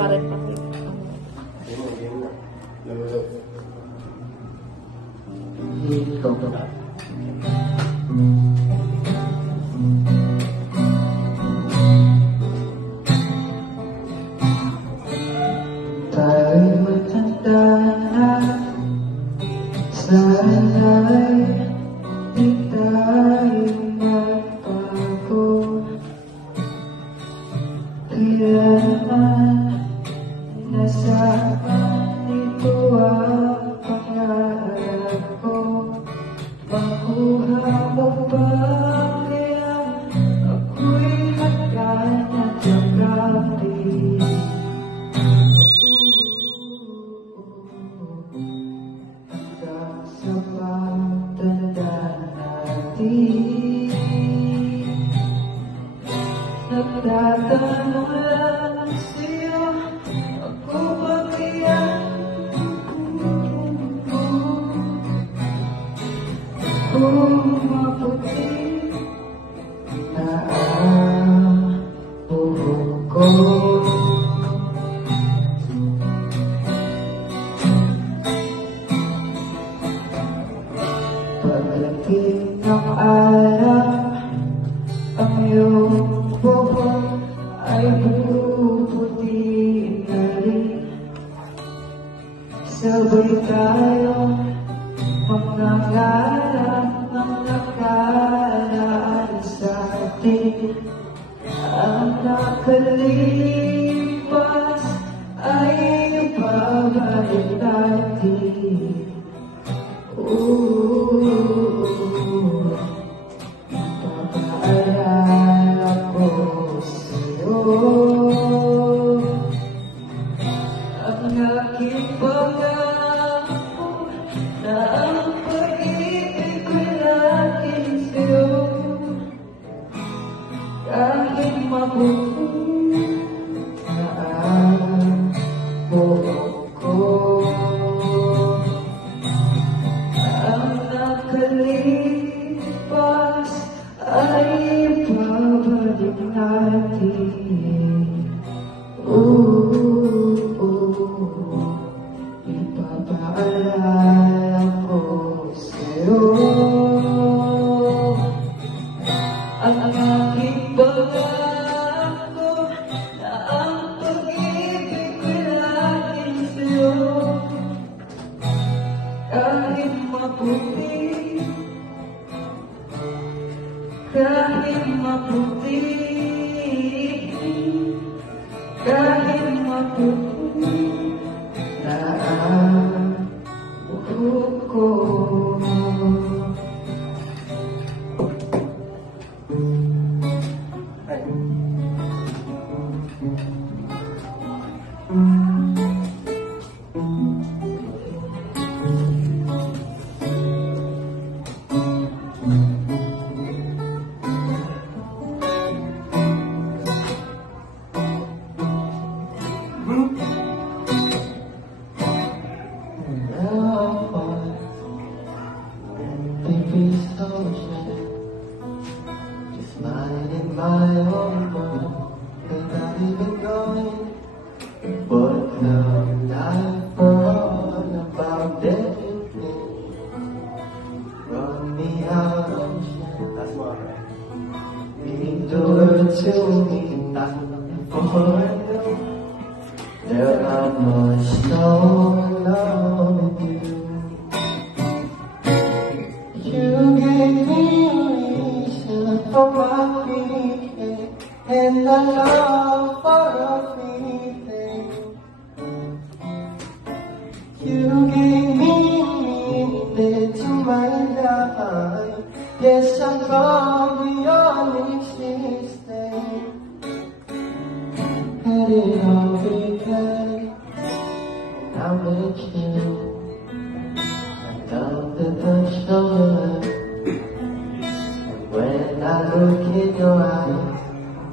pa rin kasi. Tayo'y matanda na, sana'y di tayo magbago. Kailanman nasa ito ang pangarap ko. Makuha mo ba kaya ako'y hanggang nagkakapi? Sa pagtanda natin, nagtatanong lang sa'yo, ako ba kaya? Kung maputi na ang buhok ko, pagdating ng araw, ang iyong buhok ay puputi na rin. Sabay tayo mangangarap ng nakaraan sa atin. Ang nakalipas ay ibabalik natin. Papaalala ko sa'yo ang aking pangako na ang pag-ibig ko'y laging sa'yo. Kahit mabuti na ang buhok ko, nakalipas ay babalik natin. Ipapaalala ko sa'yo ang aking pangako na ang pag-ibig ko'y laging sa'yo. Kahit maputi, kahit maputi, kahit maputi na ang buhok ko. Just minding my own world, without even going. But now life all about everything. Run me out of shit. That's what right. Read the word to me, that's for I know. There are much no love with you. You gave me a reason for my feeling, and a love for a feeling. You gave me meaning to my life. Yes, I'm gone beyond existing. And it all began when I met you. Down the shoulder, and when I look in your eyes,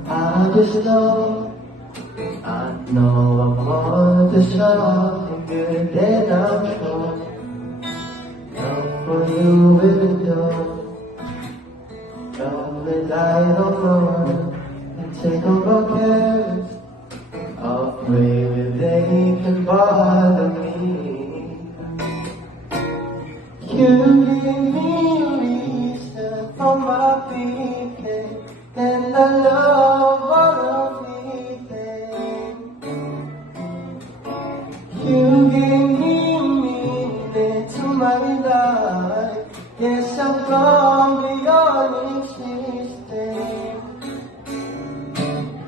I just know, I know I'm on to something good and I'm sure. Love for you will do. Don't rely on more and take over cares of me. where they can bother me. You give me reason for my beating, and I love all of everything. You give me meaning to my life. Yes, I've gone beyond existing.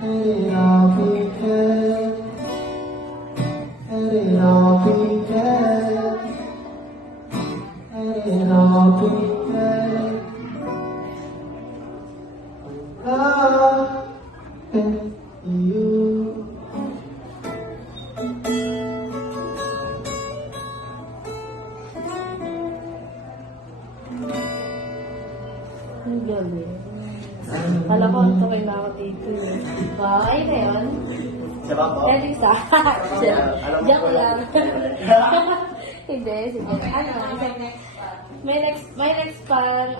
Let it all begin. Let it all begin. Let it all begin. Love with you. Ang galing. Kala ko ang tukay na ako dito eh. Wow, ay na yun. Diba po? Pwede sa... Joke lang. Hindi, sige. Ano, may next pang,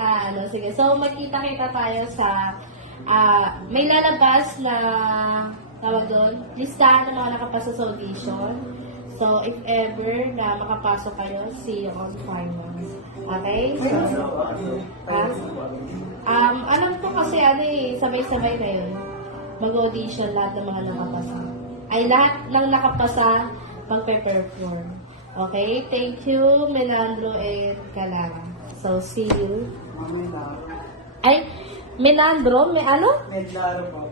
sige. So, magkita-kita tayo sa, may lalabas na, tawag doon, listahan ng mga nakapasa sa audition. So, if ever na makapasok kayo, see you on finals. Okay? So, alam ko kasi sabay-sabay na yun. Mag-audition lahat ng mga nakapasa. Ay, lahat ng nakapasa magpe-perform. Okay? Thank you, Menandro and Calara. So, see you. Ay, Menandro? May ano? Medlaro po.